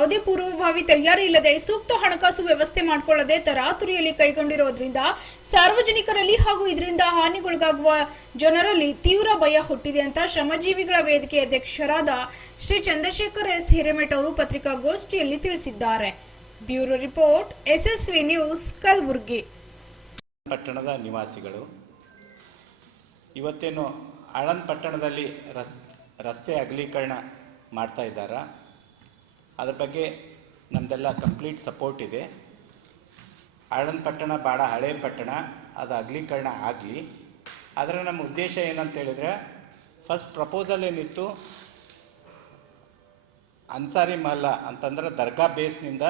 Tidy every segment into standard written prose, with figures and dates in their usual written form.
ಯಾವುದೇ ಪೂರ್ವಭಾವಿ ತಯಾರಿ ಇಲ್ಲದೆ ಸೂಕ್ತ ಹಣಕಾಸು ವ್ಯವಸ್ಥೆ ಮಾಡಿಕೊಳ್ಳದೆ ತರಾತುರಿಯಲ್ಲಿ ಕೈಗೊಂಡಿರೋದ್ರಿಂದ ಸಾರ್ವಜನಿಕರಲ್ಲಿ ಹಾಗೂ ಇದರಿಂದ ಹಾನಿಗೊಳಗಾಗುವ ಜನರಲ್ಲಿ ತೀವ್ರ ಭಯ ಹುಟ್ಟಿದೆ ಅಂತ ಶ್ರಮಜೀವಿಗಳ ವೇದಿಕೆ ಅಧ್ಯಕ್ಷರಾದ ಶ್ರೀ ಚಂದ್ರಶೇಖರ್ ಎಸ್ ಹಿರೇಮಠ ಅವರು ಪತ್ರಿಕಾಗೋಷ್ಠಿಯಲ್ಲಿ ತಿಳಿಸಿದ್ದಾರೆ. Bureau report, SSV news, Kalaburagi. ಪಟ್ಟಣದ ನಿವಾಸಿಗಳು ಇವತ್ತೇನು ಆಳಂದ್ ಪಟ್ಟಣದಲ್ಲಿ ರಸ್ತೆ ಅಗಲೀಕರಣ ಮಾಡ್ತಾ ಇದ್ದಾರೆ. ಅದ್ರ ಬಗ್ಗೆ ನಮ್ಮದೆಲ್ಲ ಕಂಪ್ಲೀಟ್ ಸಪೋರ್ಟ್ ಇದೆ. ಆಳಂದ್ ಪಟ್ಟಣ ಭಾಳ ಹಳೆಯ ಪಟ್ಟಣ, ಅದು ಅಗಲೀಕರಣ ಆಗಲಿ. ಆದರೆ ನಮ್ಮ ಉದ್ದೇಶ ಏನಂತ ಹೇಳಿದರೆ, ಫಸ್ಟ್ ಪ್ರಪೋಸಲ್ ಏನಿತ್ತು, ಅನ್ಸಾರಿ ಮಹಲ್ಲ ಅಂತಂದ್ರೆ ದರ್ಗಾ ಬೇಸ್ನಿಂದ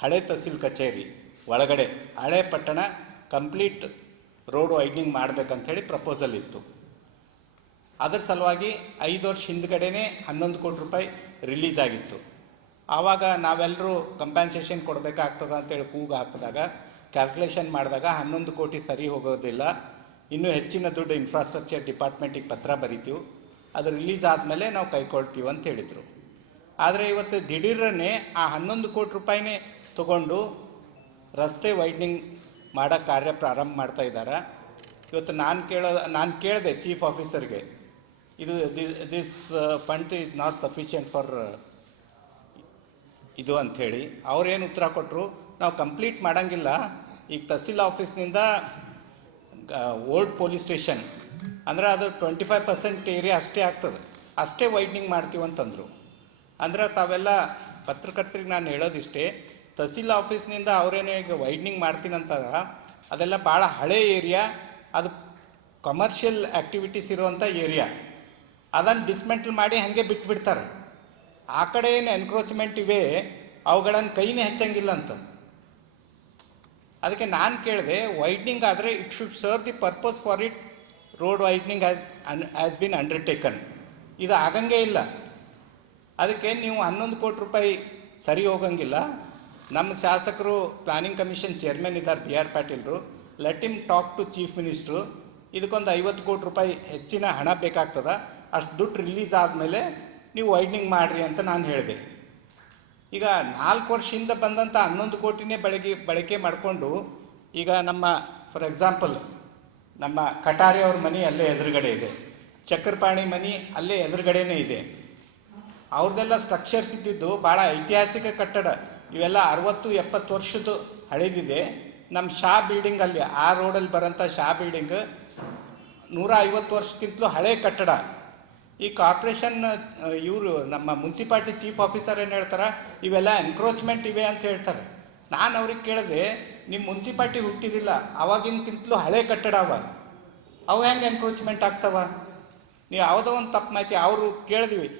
ಹಳೆ ತಹಸೀಲ್ ಕಚೇರಿ ಒಳಗಡೆ ಹಳೆ ಪಟ್ಟಣ ಕಂಪ್ಲೀಟ್ ರೋಡ್ ವೈಡ್ನಿಂಗ್ ಮಾಡಬೇಕಂಥೇಳಿ ಪ್ರಪೋಸಲ್ ಇತ್ತು. ಅದರ ಸಲುವಾಗಿ 5 ವರ್ಷ ಹಿಂದ್ಗಡೆನೇ 11 ಕೋಟಿ ರೂಪಾಯಿ ರಿಲೀಸ್ ಆಗಿತ್ತು. ಆವಾಗ ನಾವೆಲ್ಲರೂ ಕಂಪೆನ್ಸೇಷನ್ ಕೊಡಬೇಕಾಗ್ತದ ಅಂತೇಳಿ ಕೂಗು ಹಾಕಿದಾಗ ಕ್ಯಾಲ್ಕುಲೇಷನ್ ಮಾಡಿದಾಗ 11 ಕೋಟಿ ಸರಿ ಹೋಗೋದಿಲ್ಲ, ಇನ್ನೂ ಹೆಚ್ಚಿನ ದುಡ್ಡು ಇನ್ಫ್ರಾಸ್ಟ್ರಕ್ಚರ್ ಡಿಪಾರ್ಟ್ಮೆಂಟಿಗೆ ಪತ್ರ ಬರಿತೀವಿ, ಅದು ರಿಲೀಸ್ ಆದಮೇಲೆ ನಾವು ಕೈಕೊಳ್ತೀವಿ ಅಂತ ಹೇಳಿದರು. ಆದರೆ ಇವತ್ತು ದಿಢೀರನ್ನೇ ಆ 11 ಕೋಟಿ ರೂಪಾಯಿನೇ ತಗೊಂಡು ರಸ್ತೆ ವೈಡ್ನಿಂಗ್ ಮಾಡೋ ಕಾರ್ಯ ಪ್ರಾರಂಭ ಮಾಡ್ತಾ ಇದ್ದಾರೆ. ಇವತ್ತು ನಾನು ಕೇಳಿದೆ ಚೀಫ್ ಆಫೀಸರ್ಗೆ, ಇದು this fund is not sufficient for ಇದು ಅಂಥೇಳಿ. ಅವ್ರೇನು ಉತ್ತರ ಕೊಟ್ಟರು, ನಾವು ಕಂಪ್ಲೀಟ್ ಮಾಡೋಂಗಿಲ್ಲ, ಈಗ ತಹಸೀಲ್ ಆಫೀಸ್ನಿಂದ ಓಲ್ಡ್ ಪೊಲೀಸ್ ಸ್ಟೇಷನ್ ಅಂದರೆ ಅದು 25% ಏರಿಯಾ ಅಷ್ಟೇ ಆಗ್ತದೆ, ಅಷ್ಟೇ ವೈಡ್ನಿಂಗ್ ಮಾಡ್ತೀವಂತಂದರು. ಅಂದ್ರೆ ತಾವೆಲ್ಲ ಪತ್ರಕರ್ತರಿಗೆ ನಾನು ಹೇಳೋದಿಷ್ಟೇ, ತಹಸೀಲ್ ಆಫೀಸ್ನಿಂದ ಅವರೇನು ಈಗ ವೈಡ್ನಿಂಗ್ ಮಾಡ್ತೀನಂತಾರ, ಅದೆಲ್ಲ ಭಾಳ ಹಳೆ ಏರಿಯಾ, ಅದು ಕಮರ್ಷಿಯಲ್ ಆ್ಯಕ್ಟಿವಿಟೀಸ್ ಇರುವಂಥ ಏರಿಯಾ, ಅದನ್ನು ಡಿಸ್ಮೆಂಟಲ್ ಮಾಡಿ ಹಾಗೆ ಬಿಟ್ಬಿಡ್ತಾರೆ. ಆ ಕಡೆ ಏನು ಎನ್ಕ್ರೋಚ್ಮೆಂಟ್ ಇವೆ ಅವುಗಳನ್ನು ಕೈನೇ ಹೆಚ್ಚಂಗಿಲ್ಲ ಅಂತ. ಅದಕ್ಕೆ ನಾನು ಕೇಳಿದೆ, ವೈಡ್ನಿಂಗ್ ಆದರೆ it should serve the purpose for it, road widening has been undertaken. ಇದು ಆಗಂಗೇ ಇಲ್ಲ. ಅದಕ್ಕೆ ನೀವು 11 ಕೋಟಿ ರೂಪಾಯಿ ಸರಿ ಹೋಗಂಗಿಲ್ಲ. ನಮ್ಮ ಶಾಸಕರು ಪ್ಲಾನಿಂಗ್ ಕಮಿಷನ್ ಚೇರ್ಮನ್ ಇದ್ದಾರೆ BR ಪಾಟೀಲ್ರು, let him talk to chief minister, ಇದಕ್ಕೊಂದು 50 ಕೋಟಿ ರೂಪಾಯಿ ಹೆಚ್ಚಿನ ಹಣ ಬೇಕಾಗ್ತದೆ, ಅಷ್ಟು ದುಡ್ಡು ರಿಲೀಸ್ ಆದಮೇಲೆ ನೀವು ವೈಡ್ನಿಂಗ್ ಮಾಡಿರಿ ಅಂತ ನಾನು ಹೇಳಿದೆ. ಈಗ 4 ವರ್ಷದಿಂದ ಬಂದಂಥ 11 ಕೋಟಿನೇ ಬಳಕೆ ಮಾಡಿಕೊಂಡು ಈಗ ನಮ್ಮ ಫಾರ್ ಎಕ್ಸಾಂಪಲ್ ನಮ್ಮ ಕಟಾರಿ ಅವ್ರ ಮನೆ ಅಲ್ಲೇ ಎದುರುಗಡೆ ಇದೆ, ಚಕ್ರಪಾಣಿ ಮನೆ ಅಲ್ಲೇ ಎದುರುಗಡೆನೇ ಇದೆ. ಅವ್ರದ್ದೆಲ್ಲ ಸ್ಟ್ರಕ್ಚರ್ಸ್ ಇದ್ದಿದ್ದು ಭಾಳ ಐತಿಹಾಸಿಕ ಕಟ್ಟಡ, ಇವೆಲ್ಲ 60-70 ವರ್ಷದ ಹಳೇದಿದೆ. ನಮ್ಮ ಶಾ ಬಿಲ್ಡಿಂಗ್ ಅಲ್ಲಿ ಆ ರೋಡಲ್ಲಿ ಬರೋಂಥ ಶಾ ಬಿಲ್ಡಿಂಗ್ 150 ವರ್ಷಕ್ಕಿಂತಲೂ ಹಳೆ ಕಟ್ಟಡ. ಈ ಕಾರ್ಪೊರೇಷನ್ ಇವರು ನಮ್ಮ ಮುನ್ಸಿಪಾಲ್ಟಿ ಚೀಫ್ ಆಫೀಸರ್ ಏನು ಹೇಳ್ತಾರೆ, ಇವೆಲ್ಲ ಎನ್ಕ್ರೋಚ್ಮೆಂಟ್ ಇವೆ ಅಂತ ಹೇಳ್ತಾರೆ. ನಾನು ಅವ್ರಿಗೆ ಕೇಳಿದೆ, ನಿಮ್ಮ ಮುನ್ಸಿಪಾಲ್ಟಿ ಹುಟ್ಟಿದಿಲ್ಲ, ಅವಾಗಿನಕ್ಕಿಂತಲೂ ಹಳೆ ಕಟ್ಟಡ ಅವು ಹೆಂಗೆ ಎನ್ಕ್ರೋಚ್ಮೆಂಟ್ ಆಗ್ತವ? ನೀವು ಯಾವುದೋ ಒಂದು ತಪ್ಪು ಮಾಹಿತಿ ಅವರು ಕೇಳಿದ್ವಿ.